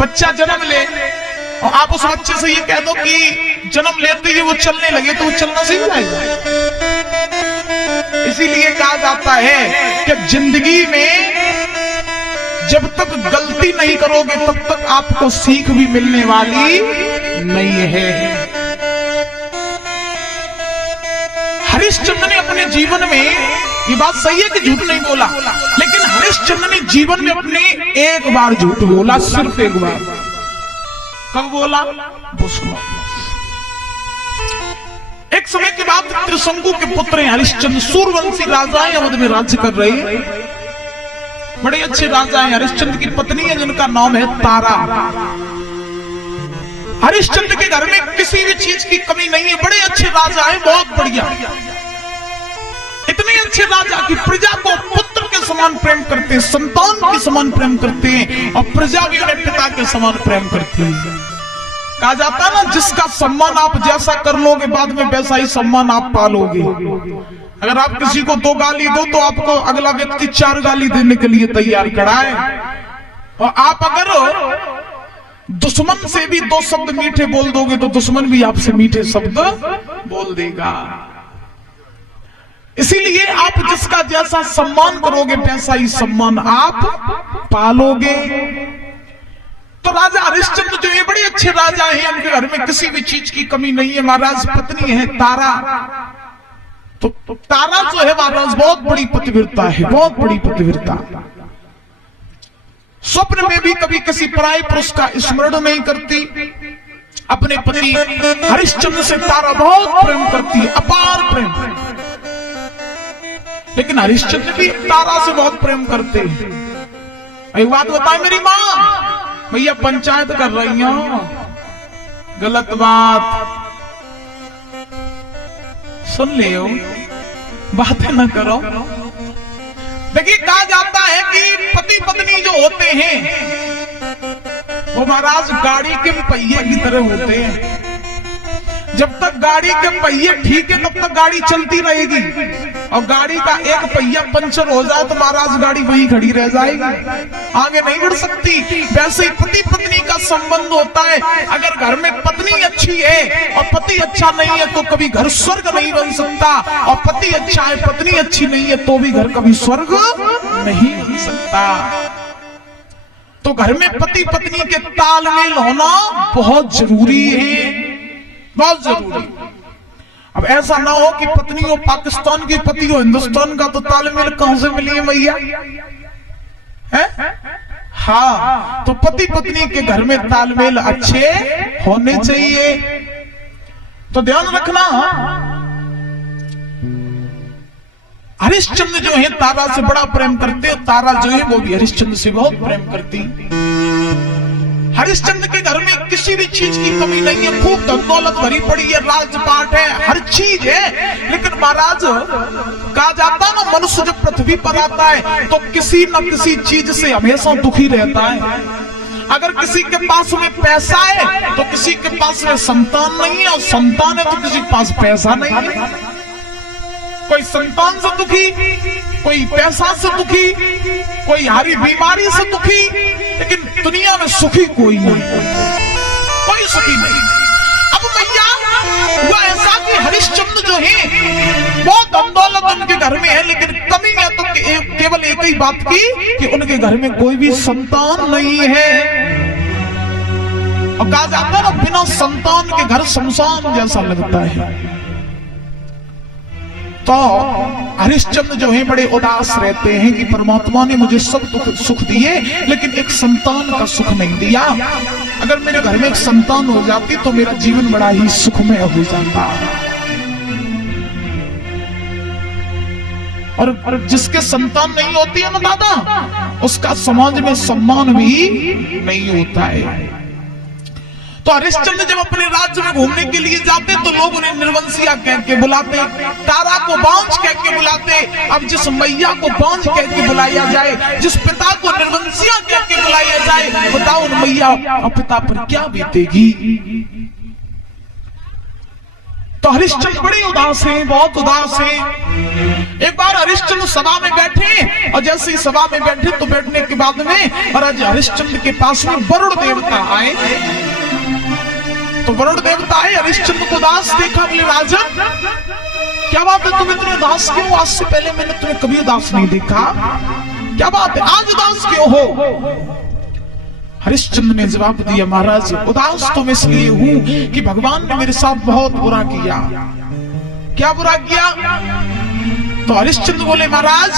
बच्चा जन्म ले और आप उस बच्चे से ये कह दो कि जन्म लेते ही वो चलने लगे तो वो चलना सीख जाएगा। इसीलिए कहा जाता है कि जिंदगी में जब तक गलती नहीं करोगे तब तक आपको सीख भी मिलने वाली नहीं है। हरिश्चंद्र ने अपने जीवन में, ये बात सही है कि झूठ नहीं बोला, लेकिन हरिश्चंद्र ने जीवन में अपने एक बार झूठ बोला, सिर्फ एक बार। कब बोला? वो सुनो। एक समय के बाद त्रिशंकु के पुत्र हैं हरिश्चंद्र, सूर्यवंशी राजा हैं, अवध में राज्य कर रहे हैं। बड़े अच्छे राजा हैं। हरिश्चंद्र की पत्नी है जिनका नाम है तारा। हरिश्चंद्र के घर में किसी भी चीज की कमी नहीं है। बड़े अच्छे राजा हैं, बहुत बढ़िया। इतने अच्छे राजा कि प्रजा को पुत्र के समान प्रेम करते हैं, संतान के समान प्रेम करते हैं, और प्रजा भी उन्हें पिता के समान प्रेम करती है। कहा जाता है ना, जिसका सम्मान आप जैसा कर लोगे बाद में वैसा ही सम्मान आप पालोगे। अगर आप किसी को 2 गाली दो तो आपको अगला व्यक्ति 4 गाली देने के लिए तैयार खड़ा है। और आप अगर दुश्मन से भी 2 शब्द मीठे बोल दोगे तो दुश्मन भी आपसे मीठे शब्द बोल देगा। इसीलिए आप जिसका जैसा सम्मान करोगे वैसा ही सम्मान आप पालोगे। तो राजा हरिश्चंद्र जो ये बड़े अच्छे राजा हैं, उनके घर में किसी भी चीज की कमी नहीं है। महाराज पत्नी है तारा। तो तारा जो है महाराज बहुत बड़ी पतिव्रता है, बहुत बड़ी पतिव्रता। स्वप्न में भी कभी किसी पराये पुरुष का स्मरण नहीं करती। अपने पति हरिश्चंद्र से तारा बहुत प्रेम करती है, अपार प्रेम। लेकिन हरिश्चंद्र भी तारा से बहुत प्रेम करते हैं। एक बात बताए मेरी माँ, भैया पंचायत कर रही हो, गलत बात सुन ले, बातें न करो। देखिए कहा जाता है कि पति पत्नी जो होते हैं वो महाराज गाड़ी के पहिए की तरह होते हैं। जब तक गाड़ी के पहिए ठीक है तब तक गाड़ी चलती रहेगी, और गाड़ी का एक पहिया पंचर हो जाए तो महाराज गाड़ी वहीं खड़ी रह जाएगी, आगे नहीं बढ़ सकती। वैसे ही पति पत्नी का संबंध होता है। अगर घर में पत्नी अच्छी है और पति अच्छा नहीं है तो कभी घर स्वर्ग नहीं बन सकता, और पति अच्छा है पत्नी अच्छी नहीं है तो भी घर कभी स्वर्ग नहीं बन सकता। तो घर में पति पत्नी के तालमेल होना बहुत जरूरी है, बहुत जरूरी। अब ऐसा ना हो कि पत्नी हो पाकिस्तान की, पति हो हिंदुस्तान का, तो तालमेल कहां से मिली है भैया? हाँ, तो पति पत्नी के घर में तालमेल अच्छे होने चाहिए। तो ध्यान रखना, हरिश्चंद्र जो है तारा से बड़ा प्रेम करते हैं, तारा जो है वो भी हरिश्चंद्र से बहुत प्रेम करती। हरिश्चंद्र के घर में किसी भी चीज की कमी नहीं है, खूब धन दौलत भरी पड़ी है, राजपाट है, हर चीज है। लेकिन महाराज कहा जाता है ना, मनुष्य जब पृथ्वी पर आता है तो किसी न किसी चीज से हमेशा दुखी रहता है। अगर किसी के पास में पैसा है तो किसी के पास में संतान नहीं है, और संतान है तो किसी के पास पैसा नहीं है। कोई संतान से दुखी, कोई पैसा से दुखी, कोई हरी बीमारी से दुखी, लेकिन दुनिया में सुखी कोई नहीं, कोई सुखी नहीं। अब भैया हुआ ऐसा कि हरिश्चंद्र जो है बहुत धन दौलत उनके घर में है, लेकिन कमी है तो केवल एक ही बात की कि उनके घर में कोई भी संतान नहीं है। और कहा जाता है ना, बिना संतान के घर शमशान जैसा लगता है। तो हरिश्चंद्र जो है बड़े उदास रहते हैं कि परमात्मा ने मुझे सब सुख दिए लेकिन एक संतान का सुख नहीं दिया। अगर मेरे घर में एक संतान हो जाती तो मेरा जीवन बड़ा ही सुखमय हो जाता। और जिसके संतान नहीं होती है ना दादा, उसका समाज में सम्मान भी नहीं होता है। तो हरिश्चंद्र जब अपने राज्य में घूमने के लिए जाते तो लोग उन्हें निर्वंशिया कह के बुलाते, तारा को बांझ कह के बुलाते। अब जिस मैया को बांझ कह के बुलाया जाए, जिस पिता को निर्वंशिया कह के बुलाया जाए, बताओ उन मैया और पिता पर क्या बीतेगी। तो तो हरिश्चंद्र बड़े उदास हैं, बहुत उदास हैं। एक बार हरिश्चंद्र सभा में बैठे और जैसे ही सभा में बैठे तो बैठने के बाद में और हरिश्चंद्र के पास में वरुण देवता आए। तो वरुण देवता आए, हरिश्चंद्र को उदास देखा, बोले राजन क्या बात है, तुम इतने उदास क्यों? आज से पहले मैंने तुम्हें कभी उदास नहीं देखा, क्या बात है, आज उदास क्यों हो? हरिश्चंद्र ने जवाब दिया, महाराज उदास तो मैं इसलिए हूं कि भगवान ने मेरे साथ बहुत बुरा किया। क्या बुरा किया? तो हरिश्चंद्र बोले, महाराज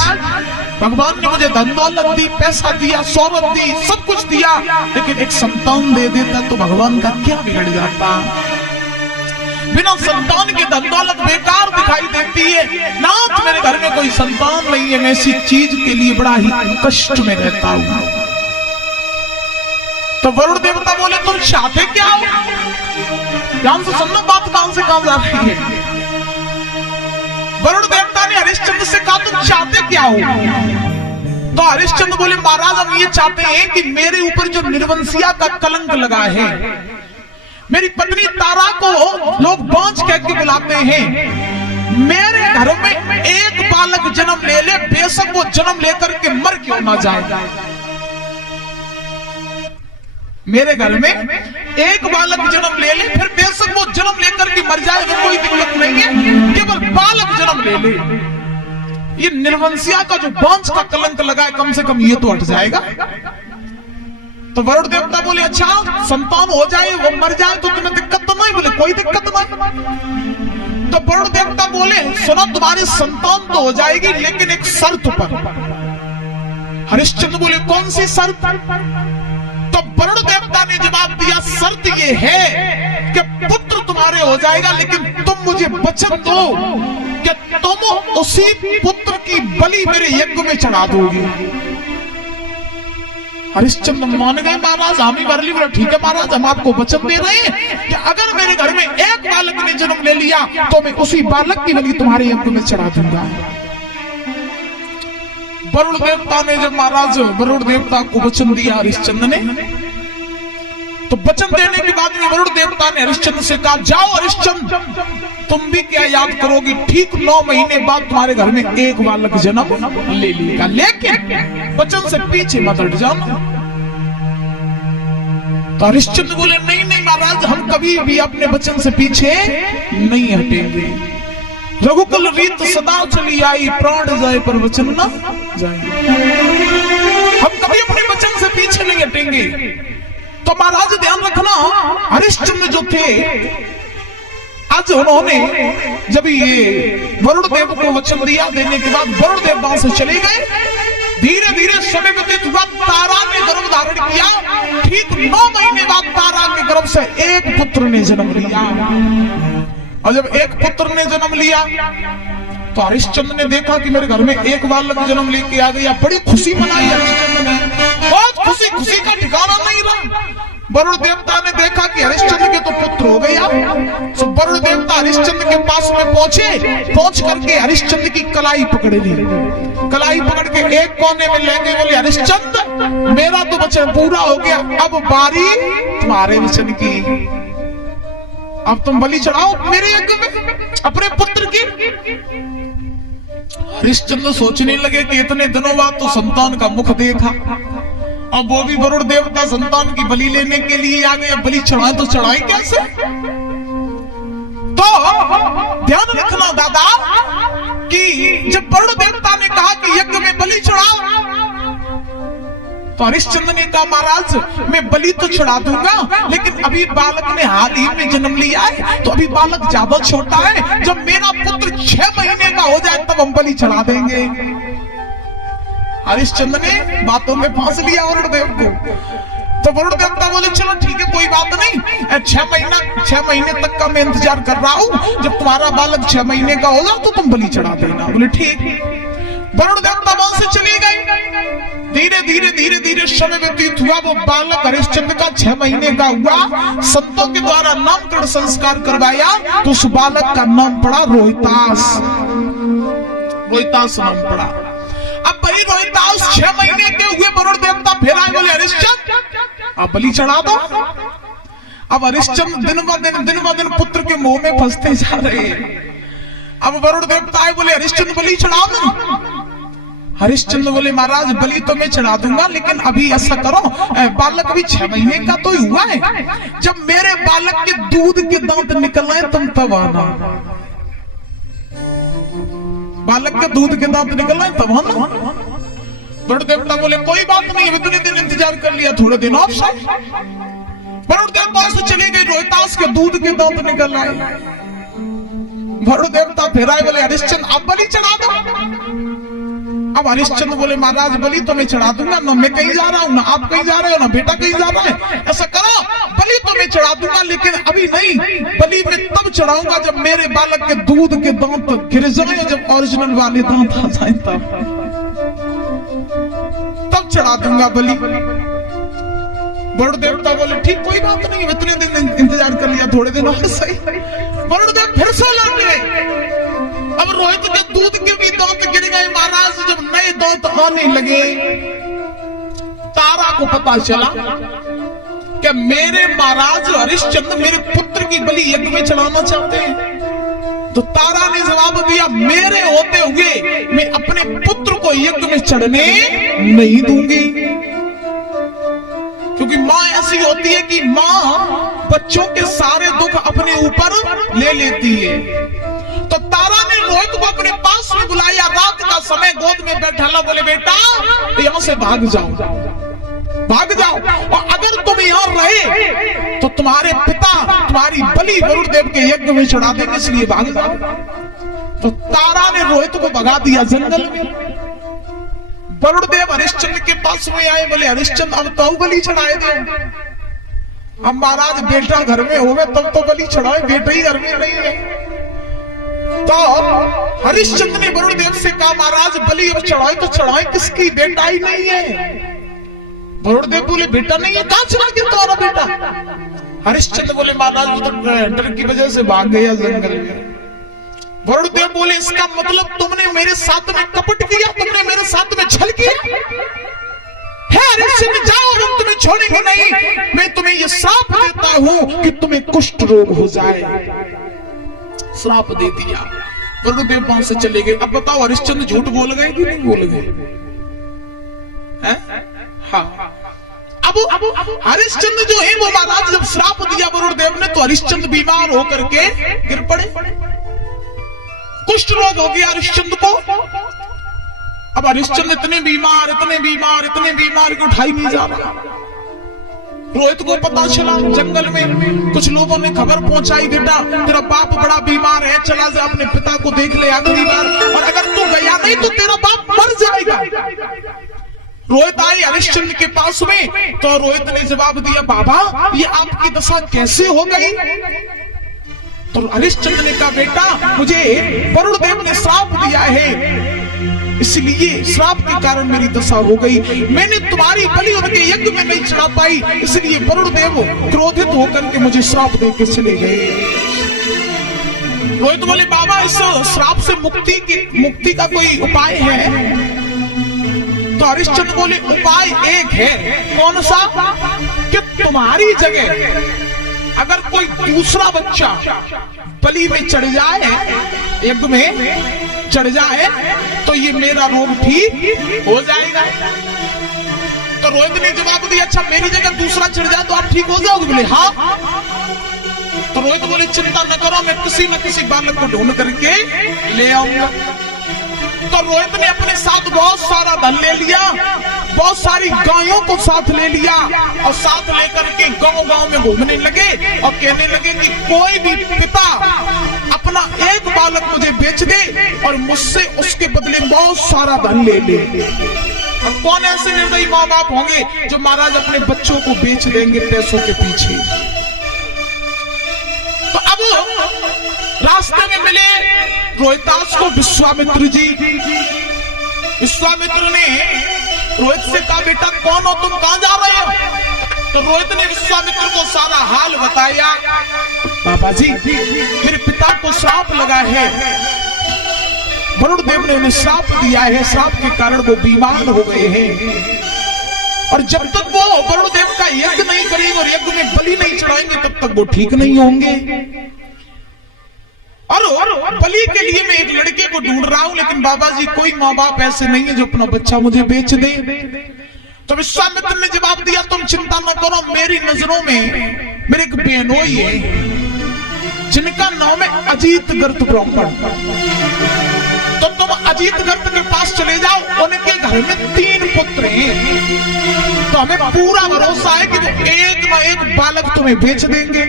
भगवान ने मुझे धन दौलत दी, पैसा दिया, शौहरत दी, सब कुछ दिया, लेकिन एक संतान दे देता तो भगवान का क्या बिगड़ जाता। बिना संतान के धन दौलत बेकार दिखाई देती है। नाथ मेरे घर में कोई संतान नहीं है, मैं ऐसी चीज के लिए बड़ा ही कष्ट में रहता हूं। तो वरुण देवता बोले, तुम चाहते क्या हो? ध्यान से सुनना, बात कहां से कहां जा रही है। वरुण देवता ने हरिश्चंद्र से कहा, तुम चाहते क्या हो? तो हरिश्चंद्र बोले, महाराज हम ये चाहते हैं कि मेरे ऊपर जो निर्वंशिया का कलंक लगा है, मेरी पत्नी तारा को लोग बांझ कह के बुलाते हैं, मेरे घर में एक बालक जन्म ले ले, बेशक वो जन्म लेकर के मर क्यों ना जाए। मेरे घर में एक बालक जन्म ले ले, फिर बेशक वो जन्म लेकर के मर जाए, तो कोई दिक्कत नहीं है, केवल बालक जन्म ले ले। ये निर्वंशिया का जो वंश का कलंक लगा है, कम से कम ये तो हट जाएगा। तो वरुण देवता बोले, अच्छा संतान हो जाए, वो मर जाए तो तुम्हें दिक्कत तो नहीं? बोले कोई दिक्कत नहीं। तो वरुण देवता बोले, सुनो तुम्हारी संतान तो हो जाएगी, लेकिन एक शर्त पर। हरिश्चंद्र बोले, कौन सी शर्त? तो वरुण देवता ने जवाब दिया, शर्त ये है कि पुत्र तुम्हारे हो जाएगा, लेकिन तुम मुझे वचन दो कि तुम उसी पुत्र की बलि मेरे यज्ञ में चढ़ा दोगे। हरिश्चंद्र मान गए, महाराज हम ही बरली। बोला ठीक है महाराज, हम आपको वचन दे रहे हैं कि अगर मेरे घर में एक बालक ने जन्म ले लिया तो मैं उसी बालक की बलि तुम्हारे यज्ञ में चढ़ा दूंगा। वरुण देवता ने जब महाराज वरुण देवता को वचन दिया हरिश्चंद्र ने, तो वचन देने के बाद में वरुण देवता ने हरिश्चंद्र से कहा, जाओ हरिश्चंद्र तुम भी क्या याद करोगी, ठीक 9 महीने बाद तुम्हारे घर में एक बालक जन्म ले लेगा, लेकिन वचन से पीछे मत हट जाना। तो हरिश्चंद्र बोले, नहीं नहीं महाराज, हम कभी भी अपने वचन से पीछे नहीं हटेंगे। रघुकुल रीत सदा चली आई, प्राण जाए पर वचन न जाए। हम कभी अपने वचन से पीछे नहीं हटेंगे। तो महाराज ध्यान रखना, हरिश्चंद्र जो थे, आज उन्होंने जब ये वरुण देव को वचन दिया, देने के बाद वरुण देव वहां से चले गए। धीरे धीरे समय व्यतीत हुआ, तारा ने गर्भ धारण किया। ठीक 9 महीने बाद तारा के गर्भ से एक पुत्र ने जन्म लिया। और जब एक पुत्र ने जन्म लिया तो हरिश्चंद्र ने देखा कि मेरे घर में एक बालक जन्म लेके आ गया। बड़ी खुशी मनाई हरिश्चंद्र ने, बहुत खुशी, खुशी का ठिकाना नहीं रहा। वरुण देवता ने देखा कि हरिश्चंद्र के तो पुत्र हो गया, तो वरुण देवता हरिश्चंद्र के पास में पहुंचे। पहुंच करके हरिश्चंद्र की कलाई पकड़ ली, कलाई पकड़ के एक कोने में ले गए। बोले, हरिश्चंद्र मेरा तो वचन पूरा हो गया, अब बारी तुम्हारे वचन की। अब तुम बलि चढ़ाओ मेरे यज्ञ में अपने पुत्र की। हरिश्चंद्र सोचने लगे कि इतने दिनों बाद तो संतान का मुख देखा, अब वो भी वरुण देवता संतान की बलि लेने के लिए आ गए। अब बलि चढ़ाए तो चढ़ाए कैसे? तो ध्यान रखना दादा कि जब वरुण देवता ने कहा कि यज्ञ में बलि चढ़ाओ, तो हरिश्चंद्र ने कहा, महाराज मैं बलि तो चढ़ा दूंगा, लेकिन अभी बालक ने हाल ही में जन्म लिया है, तो अभी बालक ज्यादा छोटा है। जब मेरा पुत्र 6 महीने का हो जाए तब हम बलि चढ़ा देंगे। हरिश्चंद्र ने बातों में फांस लिया वरुण देव को। तो वरुण देवता बोले, चलो ठीक है कोई बात नहीं, 6 महीने तक का मैं इंतजार कर रहा हूं, जब तुम्हारा बालक 6 महीने का होगा तो तुम बलि चढ़ा देना। बोले ठीक। वरुण देवता वहां से चले गए। धीरे धीरे धीरे धीरे समय व्यतीत हुआ। वो बालक हरिश्चंद्र का 6 महीने का हुआ। संतों के द्वारा नामकरण संस्कार करवाया तो उस बालक का नाम पड़ा रोहितास। रोहितास नाम पड़ा। अब भाई रोहितास 6 महीने के हुए। वरुण देवता फिर आए, बोले हरिश्चंद्र अब बलि चढ़ा दो। अब हरिश्चंद्र दिन ब दिन पुत्र के मोह में फंसते जा रहे हैं। अब वरुण देवता आए, बोले हरिश्चंद्र बलि चढ़ाओ ना। हरिश्चंद्र बोले महाराज बलि तो मैं चढ़ा दूंगा, लेकिन अभी ऐसा करो, बालक भी 6 महीने का तो ही हुआ है, जब मेरे बालक के दूध के दांत निकल आए तुम तब आना। बालक के दूध के दांत निकल आए तब आना। वरुण देवता बोले कोई बात नहीं, इतने दिन इंतजार कर लिया, थोड़े दिन और सही। वरुण देवता से चले गए, रोहितास के दूध के दांत निकल आए। वरुण देवता फिर आए, बोले हरिश्चंद्र अब बलि चढ़ा दो। अब हरिश्चंद्र बोले महाराज बलि तो मैं चढ़ा दूंगा, ना मैं कहीं जा रहा हूँ, ना आप कहीं जा रहे हो, ना बेटा कहीं जा रहा है, ऐसा करो बलि तो मैं चढ़ा दूंगा, लेकिन अभी नहीं, बलि मैं तब चढ़ाऊंगा जब मेरे बालक के दूध के दांत गिर जाए, जब ओरिजिनल वाले दांत आ जाए तब चढ़ा दूंगा बलि। वरुण देवता बोले ठीक कोई बात नहीं, इतने दिन इंतजार कर लिया, थोड़े दिन और सही। वरुण देव फिर से लौट गए। अब रोहित के दूध के भी दांत गिर गए महाराज। जब नए दांत आने लगे, तारा को पता चला कि मेरे महाराज हरिश्चंद्र मेरे पुत्र की बलि यज्ञ में चढ़ाना चाहते हैं। तो तारा ने जवाब दिया, मेरे होते हुए मैं अपने पुत्र को यज्ञ में चढ़ने नहीं दूंगी। क्योंकि मां ऐसी होती है कि मां बच्चों के सारे दुख अपने ऊपर ले लेती है। तो तारा ने रोहित को अपने पास में बुलाया, रात का समय गोद में बैठा, बोले बेटा यहां से भाग जाओ, भाग जाओ, और अगर तुम यहां रहे तो तुम्हारे पिता तुम्हारी बलि वरुण देव के यज्ञ में चढ़ा देंगे, इसलिए भाग जाओ। तो तारा ने रोहित को भगा दिया जंगल में। वरुण देव हरिश्चंद्र के पास में आए, बोले हरिश्चंद्र अब तो बलि चढ़ाए दे। अब महाराज बेटा घर में होवे तब तो बलि चढ़ाए, बेटा ही घर में नहीं है। तो हरिश्चंद्र ने वरुण देव से कहा महाराज बलि अब चढ़ाए तो चढ़ाए किसकी, बेटा ही नहीं है। वरुण देव बोले बेटा नहीं है, कहां चला गया तुम्हारा बेटा। हरिश्चंद्र बोले महाराज तो डर की वजह से भाग गया जंगल में। वरुण देव बोले इसका मतलब तुमने मेरे साथ में कपट किया, तुमने मेरे साथ में छल किया है। हरिश्चंद्र जाओ, हम तुम्हें छोड़ेंगे नहीं। मैं तुम्हें यह श्राप देता हूं कि तुम्हें कुष्ठ रोग हो जाए। श्राप दे दिया। वरुण देव वहां से चले गए। अब बताओ हरिश्चंद्र झूठ बोल गए कि नहीं बोल गए? हाँ। अब हरिश्चंद्र जो है वो महाराज जब श्राप दिया वरुण देव ने, तो हरिश्चंद्र बीमार होकर के गिर पड़े, कुष्ठ रोग हो गया हरिश्चंद्र को। अब हरिश्चंद्र इतने बीमार कि उठाई नहीं जा रहा। रोहित को पता चला, जंगल में कुछ लोगों ने खबर पहुंचाई, बेटा तेरा बाप बड़ा बीमार है, चला जा अपने पिता को देख ले आखिरी बार, और अगर तू गया नहीं तो तेरा बाप मर जाएगा। रोहित आई हरिश्चंद्र के पास में, तो रोहित ने जवाब दिया बाबा ये आपकी दशा कैसे हो गई। तो हरिश्चंद्र ने कहा बेटा मुझे वरुण देव ने श्राप दिया है, इसलिए श्राप के कारण मेरी दशा हो गई। मैंने तुम्हारी बलि उनके यज्ञ में नहीं चढ़ा पाई, इसलिए वरुण देव क्रोधित होकर के मुझे श्राप देकर चले गए। रोहित बोले बाबा इस श्राप से मुक्ति का कोई उपाय है? तो हरिश्चंद्र बोले उपाय एक है। कौन सा? कि तुम्हारी जगह अगर कोई दूसरा बच्चा बलि में चढ़ जाए, यज्ञ में चढ़ जाए, तो ये मेरा रोग ठीक हो जाएगा। तो रोहित ने जवाब दिया अच्छा मेरी जगह दूसरा चढ़ जाए तो आप ठीक हो जाओगे? बोले हाँ। तो रोहित बोले चिंता न करो, मैं किसी न किसी बालक को ढूंढ करके ले आऊंगा। तो रोहित ने अपने साथ बहुत सारा धन ले लिया, बहुत सारी गायों को साथ ले लिया, और साथ लेकर के गांव-गांव में घूमने लगे और कहने लगे कि कोई भी पिता अपना एक बालक मुझे बेच दे और मुझसे उसके बदले बहुत सारा धन ले ले। और कौन ऐसे निर्दयी माँ बाप होंगे जो महाराज अपने बच्चों को बेच देंगे पैसों के पीछे। तो अब रास्ते में मिले रोहितास को विश्वामित्र जी। विश्वामित्र ने रोहित से कहा बेटा कौन हो तुम, कहां जा रहे हो? तो रोहित ने विश्वामित्र को सारा हाल बताया। बाबा जी मेरे पिता को श्राप लगा है, वरुण देव ने उन्हें श्राप दिया है, श्राप के कारण वो बीमार हो गए हैं और जब तक वो वरुणदेव का यज्ञ नहीं करेंगे और यज्ञ में बलि नहीं चढ़ाएंगे तब तक वो ठीक नहीं होंगे। और बलि के लिए मैं एक लड़के को ढूंढ रहा हूं, लेकिन बाबा जी कोई माँ बाप ऐसे नहीं है जो अपना बच्चा मुझे बेच दे। तो विश्वामित्र ने जवाब दिया, तुम चिंता न करो, मेरी नजरों में मेरे एक बहनोई है जिनका नाम है अजीत गर्त ब्राह्मण। तो तुम अजीत गर्त के पास चले जाओ, उनके घर में 3 पुत्र हैं, तो हमें पूरा भरोसा है कि वो एक न एक बालक तुम्हें बेच देंगे।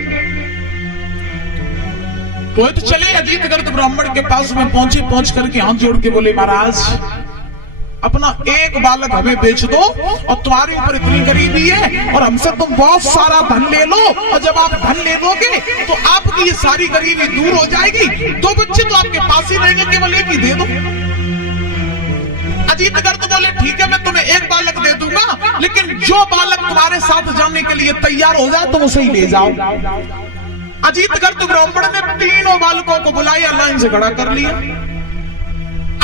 रोहित चले अजीत गर्त ब्राह्मण के पास में पहुंचे, पहुंच करके हाथ जोड़ के बोले, महाराज अपना एक बालक हमें बेच दो और तुम्हारे ऊपर इतनी गरीबी है और हमसे तुम बहुत सारा धन ले लो, और जब आप धन ले लोगे तो आपकी ये सारी गरीबी दूर हो जाएगी। 2 बच्चे तो आपके पास ही रहेंगे, केवल एक ही दे दो। अजीत गर्त बोले, ठीक है मैं तुम्हें एक बालक दे दूंगा, लेकिन जो बालक तुम्हारे साथ जाने के लिए तैयार हो जाए तुम उसे ही ले जाओ। अजीत गर्त ब्राह्मण ने 3 बालकों को बुलाया, लाइन से खड़ा कर लिया।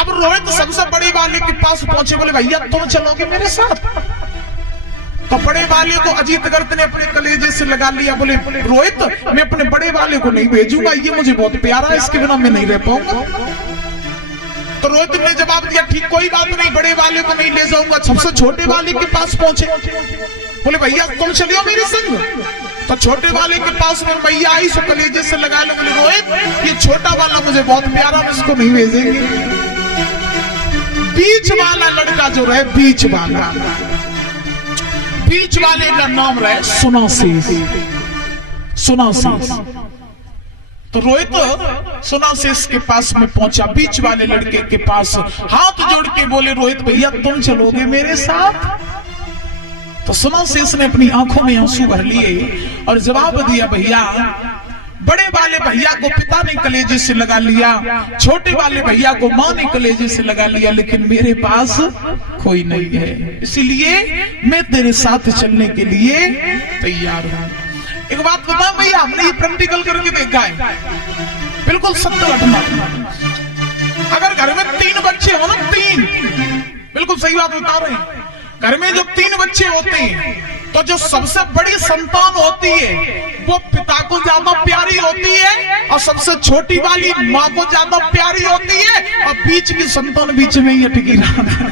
अब रोहित सबसे बड़े वाले के पास पहुंचे, बोले भैया तुम चलोगे मेरे साथ? तो बड़े वाले को अजीत गर्त ने अपने कलेजे से लगा लिया, बोले रोहित मैं अपने बड़े वाले को नहीं भेजूंगा, ये मुझे बहुत प्यारा है, इसके बिना मैं नहीं रह पाऊंगा। तो रोहित ने जवाब दिया, ठीक कोई बात नहीं, बड़े वाले को नहीं ले जाऊंगा। सबसे छोटे वाले के पास पहुंचे, बोले भैया तुम चलियो मेरे संग। तो छोटे वाले के पास में भैया आई, सो कलेजे से लगा ले, बोले रोहित ये छोटा वाला मुझे बहुत प्यारा, मैं इसको नहीं भेजेंगे। बीच वाला लड़का जो रहे, बीच वाले का नाम रहे सुनासेस। तो रोहित सुनासेस के पास में पहुंचा, बीच वाले लड़के के पास हाथ जोड़ के बोले, रोहित भैया तुम चलोगे मेरे साथ? तो सुनासेस ने अपनी आंखों में आंसू भर लिए और जवाब दिया, भैया बड़े वाले भैया को पिता ने कलेजे से लगा लिया, छोटे वाले भैया को माँ ने कलेजे से लगा लिया, लेकिन मेरे पास कोई नहीं है, इसीलिए मैं तेरे साथ चलने के लिए तैयार हूं। एक बात बताओ भैया, हमने ये प्रैक्टिकल करके देखा है, बिल्कुल सत्य घटना। अगर घर में 3 बच्चे हो ना, 3, बिल्कुल सही बात बता रहे हैं, घर में जो 3 बच्चे होते हैं तो जो सबसे बड़ी संतान होती है वो पिता को ज्यादा प्यारी होती है, और सबसे छोटी वाली माँ को ज्यादा प्यारी होती है, और बीच की संतान बीच में ही अटकी रहती है।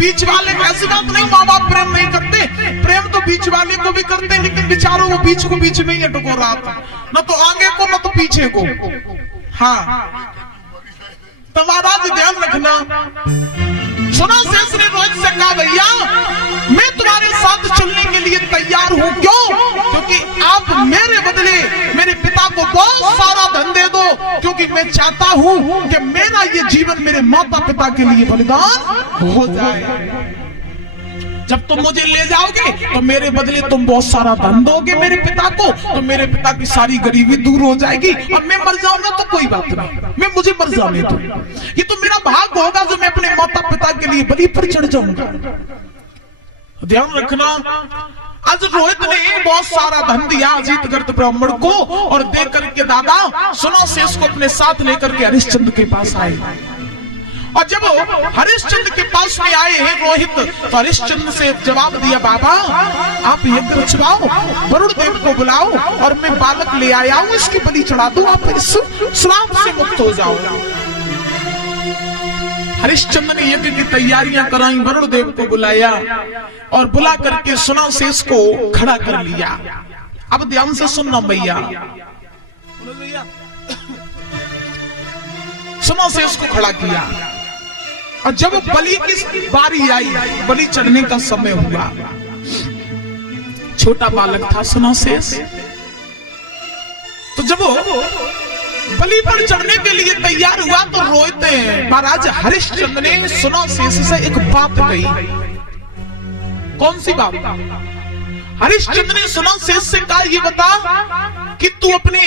बीच वाले ऐसी बात नहीं माँ बाप प्रेम नहीं करते, प्रेम तो बीच वाले को भी करते हैं, लेकिन बेचारों वो बीच को बीच में ही अटको रहा था, न तो आगे को न तो पीछे को। हाँ तो महाराज ध्यान रखना, सुनासेस ने रोहित से कहा, भैया मैं तुम्हारे साथ चलने के लिए तैयार हूं। क्यों? क्योंकि आप मेरे बदले मेरे पिता को बहुत सारा धन दे दो, क्योंकि मैं चाहता हूं कि मेरा ये जीवन मेरे माता पिता के लिए बलिदान हो जाए। जब तुम मुझे ले जाओगे तो मेरे बदले तुम बहुत सारा धन दोगे मेरे पिता को, तो मेरे पिता की सारी गरीबी दूर हो जाएगी, और मैं मर जाऊंगा तो कोई बात नहीं, मैं मुझे मर जाने दो, ये तो मेरा भाग्य होगा जो मैं अपने माता पिता के लिए बलि पर चढ़ जाऊंगा। ध्यान रखना, आज रोहित ने बहुत सारा धन दिया अजीत गर्त ब्राह्मण को, और दे करके दादा सुनासेस को अपने साथ लेकर के हरिश्चंद्र के पास आए। और जब हरिश्चंद्र के पास में आए हैं रोहित, तो हरिश्चंद्र से जवाब दिया, बाबा आप यज्ञ रचवाओ, वरुण देव को बुलाओ, और मैं बालक ले आया हूं, इसकी बलि चढ़ा दो, आप इस श्राप से मुक्त हो जाओ। हरिश्चंद्र ने यज्ञ की तैयारियां कराई, वरुण देव को बुलाया और बुला करके सुनासेस को खड़ा कर लिया। अब ध्यान से सुनना भैया, सुनासेस को खड़ा किया, और जब बलि की बारी आई, बलि चढ़ने का समय हुआ, छोटा बालक था सुनासेस, तो जब बलि पर चढ़ने के लिए तैयार हुआ तो रोहित महाराज हरिश्चंद्र ने सुनासेस से एक बात कही। कौन सी बात? हरिश्चंद्र ने सुनासेस से कहा, ये बता कि तू अपने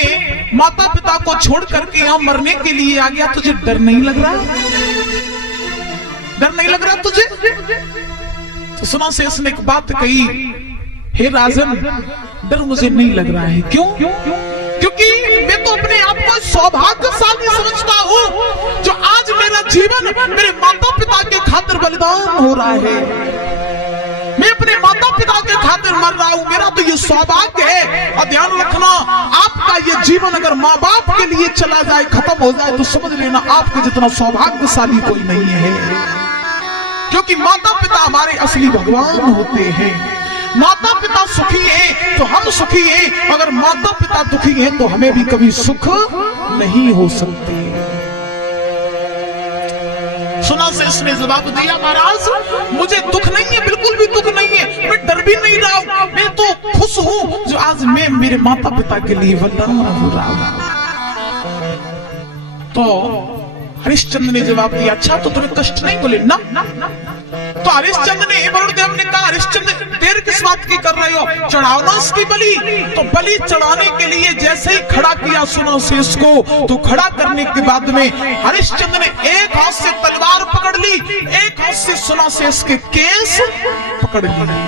माता पिता को छोड़ करके यहाँ मरने के लिए आ गया, तुझे डर नहीं लग रहा? डर नहीं लग रहा तुझे? तो सुनासेस ने एक बात कही, हे राजन डर मुझे नहीं लग रहा है। क्यों? क्योंकि मैं तो अपने आप को सौभाग्यशाली समझता हूँ जो आज मैं मेरा जीवन मेरे माता पिता के खातिर बलिदान हो रहा है, मैं अपने माता पिता के खातिर मर रहा हूं, मेरा तो ये सौभाग्य है। और ध्यान रखना, आपका ये जीवन अगर माँ बाप के लिए चला जाए, खत्म हो जाए, तो समझ लेना आपके जितना सौभाग्यशाली कोई नहीं है, क्योंकि माता पिता हमारे असली भगवान होते हैं। माता पिता सुखी है तो हम सुखी हैं, अगर माता पिता दुखी हैं तो हमें भी कभी सुख नहीं हो सकते। सुना से इसने जवाब दिया, महाराज मुझे दुख नहीं है, बिल्कुल भी दुख नहीं है, मैं डर भी नहीं रहा हूं, मैं तो खुश हूं जो आज मैं मेरे माता पिता के लिए बलिदान हो रहा हूं। तो हरिश्चंद्र ने जवाब दिया, अच्छा तो तुम्हें कष्ट नहीं बोले ना? तो हरिश्चंद्र ने, वरुणदेव ने कहा, हरिश्चंद्र देर किस बात की कर रहे हो, चढ़ाओ ना उसकी बलि। तो बलि चढ़ाने के लिए जैसे ही खड़ा किया सुनाशेष को, तो खड़ा करने के बाद में हरिश्चंद्र ने एक हाथ से तलवार पकड़ ली, एक हाथ से सुनाशेष के केस पकड़ लिए।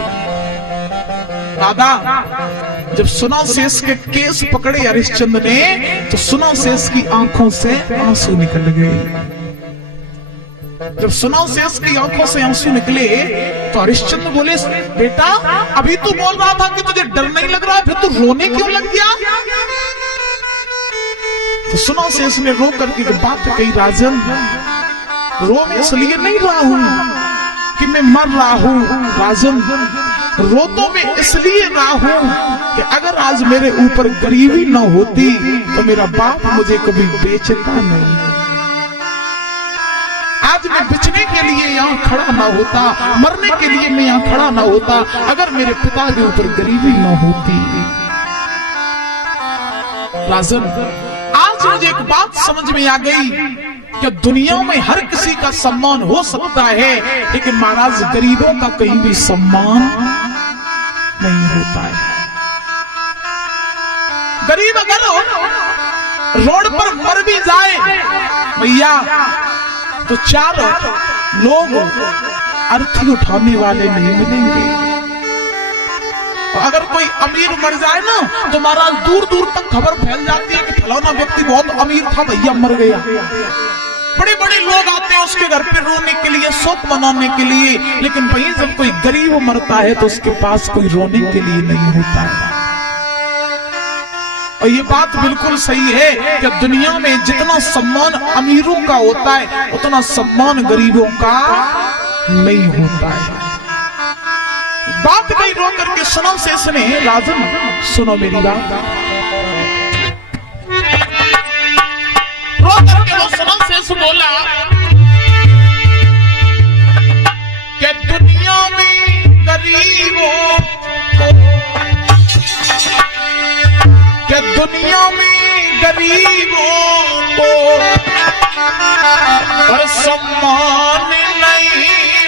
दादा जब सुनाशेष के केस पकड़े हरिश्चंद्र ने, तो सुनाशेष की आंखों से आंसू निकल गए। जब सुनाशेष की आंखों से आंसू निकले तो हरिश्चंद्र बोले, बेटा अभी तू बोल रहा था कि तुझे डर नहीं लग रहा है, फिर तू रोने क्यों लग गया? तो सुनाशेष ने रो करके बात कही, राजन रो मैं इसलिए नहीं रहा हूं कि मैं मर रहा हूं, राजन रो तो मैं इसलिए रहा हूं कि अगर आज मेरे ऊपर गरीबी न होती तो मेरा बाप मुझे कभी बेचता नहीं, आज मैं बिछने के लिए यहाँ खड़ा ना होता, मरने के लिए मैं यहाँ खड़ा ना होता, अगर मेरे पिता के ऊपर गरीबी ना होती। राजन आज मुझे एक बात समझ में आ गई कि दुनिया में हर किसी का सम्मान हो सकता है, लेकिन महाराज गरीबों का कहीं भी सम्मान नहीं होता है। गरीब अगर रोड पर मर भी जाए भैया, तो चार लोग अर्थी उठाने वाले नहीं मिलेंगे। और अगर कोई अमीर मर जाए ना, तो महाराज दूर दूर तक खबर फैल जाती है कि फलाना व्यक्ति बहुत अमीर था, भैया मर गया। बड़े बड़े लोग आते हैं उसके घर पे रोने के लिए, शोक मनाने के लिए, लेकिन वहीं जब कोई गरीब मरता है तो उसके पास कोई रोने के लिए नहीं होता है। और ये बात बिल्कुल सही है कि दुनिया में जितना सम्मान अमीरों का होता है, उतना सम्मान गरीबों का नहीं होता है। बात कही रो करके सुनाशेष ने, राजन सुनो मेरी बात, रो करके वो सुनाशेष बोला कि दुनिया में गरीबों को, कि दुनिया में गरीबों को और सम्मान नहीं